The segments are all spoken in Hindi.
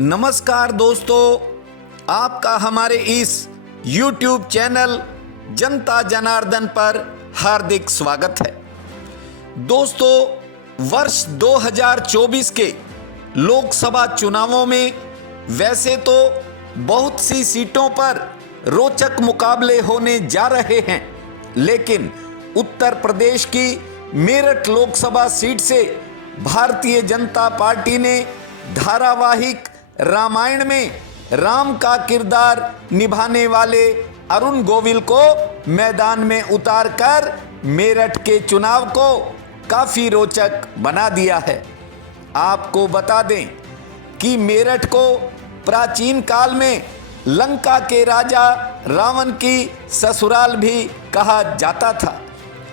नमस्कार दोस्तों, आपका हमारे इस YouTube चैनल जनता जनार्दन पर हार्दिक स्वागत है। दोस्तों, वर्ष 2024 के लोकसभा चुनावों में वैसे तो बहुत सी सीटों पर रोचक मुकाबले होने जा रहे हैं, लेकिन उत्तर प्रदेश की मेरठ लोकसभा सीट से भारतीय जनता पार्टी ने धारावाहिक रामायण में राम का किरदार निभाने वाले अरुण गोविल को मैदान में उतारकर मेरठ के चुनाव को काफी रोचक बना दिया है। आपको बता दें कि मेरठ को प्राचीन काल में लंका के राजा रावण की ससुराल भी कहा जाता था।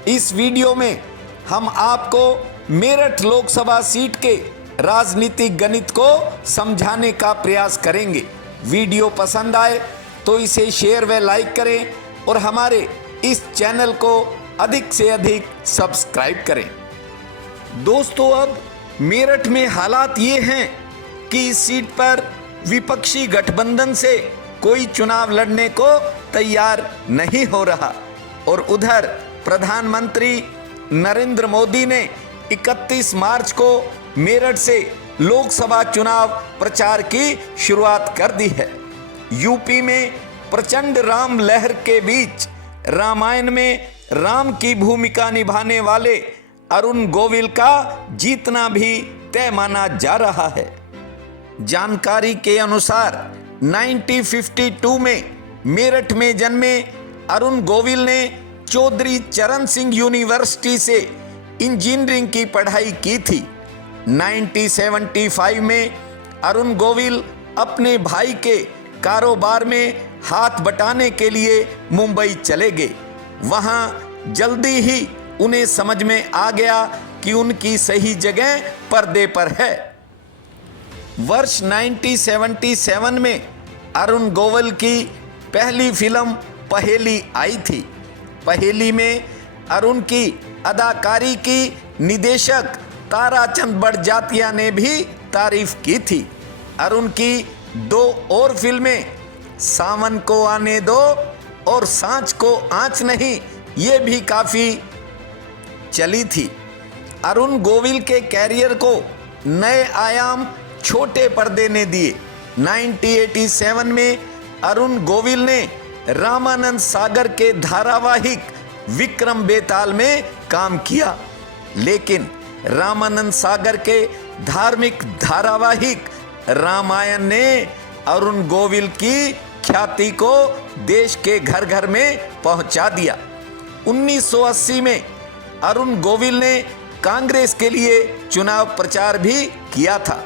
इस वीडियो में हम आपको मेरठ लोकसभा सीट के राजनीतिक गणित को समझाने का प्रयास करेंगे। वीडियो पसंद आए तो इसे शेयर व लाइक करें और हमारे इस चैनल को अधिक से अधिक सब्सक्राइब करें। दोस्तों, अब मेरठ में हालात ये हैं कि इस सीट पर विपक्षी गठबंधन से कोई चुनाव लड़ने को तैयार नहीं हो रहा और उधर प्रधानमंत्री नरेंद्र मोदी ने 31 मार्च को मेरठ से लोकसभा चुनाव प्रचार की शुरुआत कर दी है। यूपी में प्रचंड राम लहर के बीच रामायण में राम की भूमिका निभाने वाले अरुण गोविल का जीतना भी तय माना जा रहा है। जानकारी के अनुसार 1952 में मेरठ में जन्मे अरुण गोविल ने चौधरी चरण सिंह यूनिवर्सिटी से इंजीनियरिंग की पढ़ाई की थी। 1975 में अरुण गोविल अपने भाई के कारोबार में हाथ बटाने के लिए मुंबई चले गए। वहां जल्दी ही उन्हें समझ में आ गया कि उनकी सही जगह पर्दे पर है। वर्ष 1977 में अरुण गोविल की पहली फिल्म पहेली आई थी। पहेली में अरुण की अदाकारी की निदेशक ताराचंद बड़जात्या ने भी तारीफ की थी। अरुण की 2 और फिल्में सावन को आने दो और सांच को आंच नहीं, ये भी काफी चली थी। अरुण गोविल के कैरियर को नए आयाम छोटे पर्दे ने दिए। 1987 में अरुण गोविल ने रामानंद सागर के धारावाहिक विक्रम बेताल में काम किया, लेकिन रामानंद सागर के धार्मिक धारावाहिक रामायण ने अरुण गोविल की ख्याति को देश के घर घर में पहुंचा दिया। 1980 में अरुण गोविल ने कांग्रेस के लिए चुनाव प्रचार भी किया था।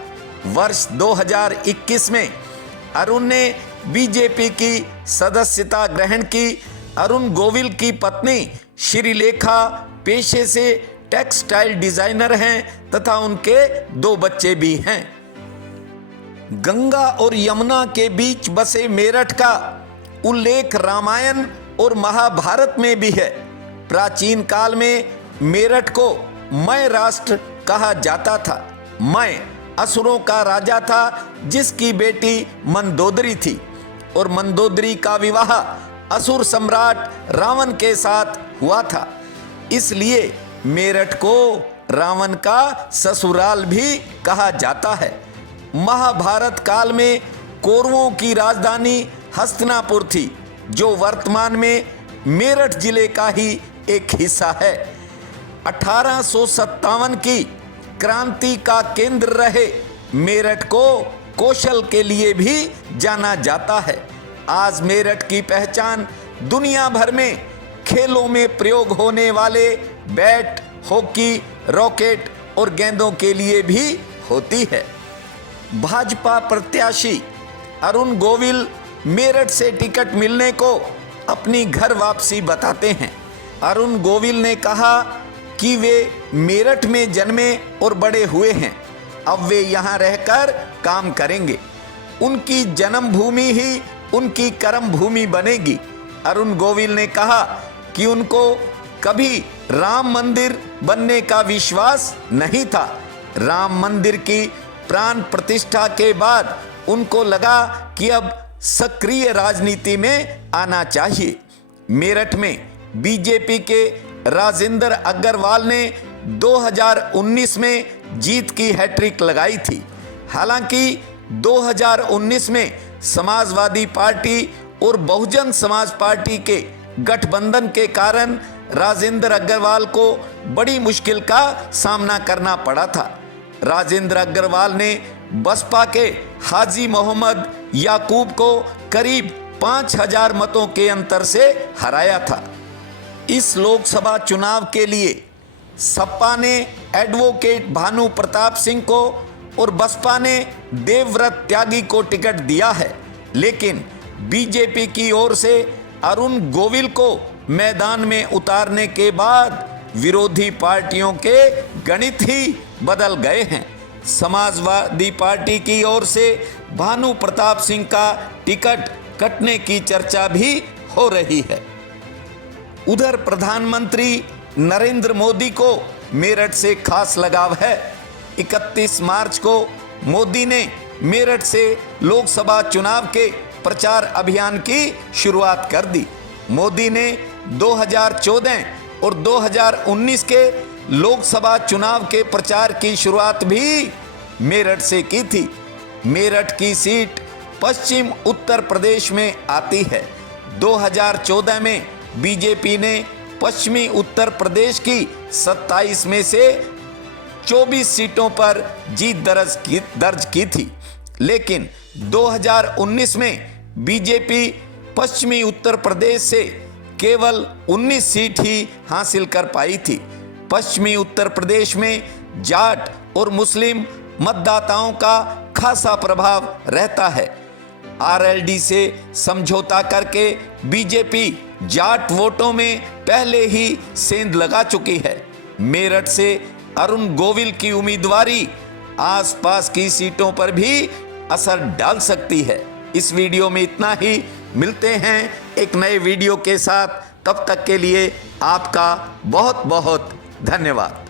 वर्ष 2021 में अरुण ने बीजेपी की सदस्यता ग्रहण की। अरुण गोविल की पत्नी श्रीलेखा पेशे से टेक्सटाइल डिजाइनर हैं तथा उनके 2 बच्चे भी हैं। गंगा और यमुना के बीच बसे मेरठ का उल्लेख रामायण और महाभारत में भी है। प्राचीन काल में मेरठ को मय राष्ट्र कहा जाता था। मय असुरों का राजा था जिसकी बेटी मंदोदरी थी और मंदोदरी का विवाह असुर सम्राट रावण के साथ हुआ था। इसलिए मेरठ को रावण का ससुराल भी कहा जाता है। महाभारत काल में कौरवों की राजधानी हस्तिनापुर थी, जो वर्तमान में मेरठ जिले का ही एक हिस्सा है। 1857 की क्रांति का केंद्र रहे मेरठ को कौशल के लिए भी जाना जाता है। आज मेरठ की पहचान दुनिया भर में खेलों में प्रयोग होने वाले बैट, हॉकी, रॉकेट और गेंदों के लिए भी होती है। भाजपा प्रत्याशी अरुण गोविल मेरठ से टिकट मिलने को अपनी घर वापसी बताते हैं। अरुण गोविल ने कहा कि वे मेरठ में जन्मे और बड़े हुए हैं, अब वे यहाँ रहकर काम करेंगे। उनकी जन्मभूमि ही उनकी कर्म भूमि बनेगी। अरुण गोविल ने कहा कि उनको कभी राम मंदिर बनने का विश्वास नहीं था। राम मंदिर की प्राण प्रतिष्ठा के बाद उनको लगा कि अब सक्रिय राजनीति में आना चाहिए। मेरठ में बीजेपी के राजेंद्र अग्रवाल ने 2019 में जीत की हैट्रिक लगाई थी। हालांकि 2019 में समाजवादी पार्टी और बहुजन समाज पार्टी के गठबंधन के कारण राजेंद्र अग्रवाल को बड़ी मुश्किल का सामना करना पड़ा था। राजेंद्र अग्रवाल ने बसपा के हाजी मोहम्मद याकूब को करीब 5000 मतों के अंतर से हराया था। इस लोकसभा चुनाव के लिए सपा ने एडवोकेट भानु प्रताप सिंह को और बसपा ने देवव्रत त्यागी को टिकट दिया है, लेकिन बीजेपी की ओर से अरुण गोविल को मैदान में उतारने के बाद विरोधी पार्टियों के गणित ही बदल गए हैं। समाजवादी पार्टी की ओर से भानु प्रताप सिंह का टिकट कटने की चर्चा भी हो रही है। उधर प्रधानमंत्री नरेंद्र मोदी को मेरठ से खास लगाव है। 31 मार्च को मोदी ने मेरठ से लोकसभा चुनाव के प्रचार अभियान की शुरुआत कर दी। मोदी ने 2014 और 2019 के लोकसभा चुनाव के प्रचार की शुरुआत भी मेरठ से की थी। मेरठ की सीट पश्चिम उत्तर प्रदेश में आती है। 2014 में बीजेपी ने पश्चिमी उत्तर प्रदेश की 27 में से 24 सीटों पर जीत दर्ज की थी, लेकिन 2019 में बीजेपी पश्चिमी उत्तर प्रदेश से केवल 19 सीट ही हासिल कर पाई थी। पश्चिमी उत्तर प्रदेश में जाट और मुस्लिम मतदाताओं का खासा प्रभाव रहता है। आरएलडी से समझौता करके बीजेपी जाट वोटों में पहले ही सेंध लगा चुकी है। मेरठ से अरुण गोविल की उम्मीदवारी आसपास की सीटों पर भी असर डाल सकती है। इस वीडियो में इतना ही। मिलते हैं एक नए वीडियो के साथ। तब तक के लिए आपका बहुत बहुत धन्यवाद।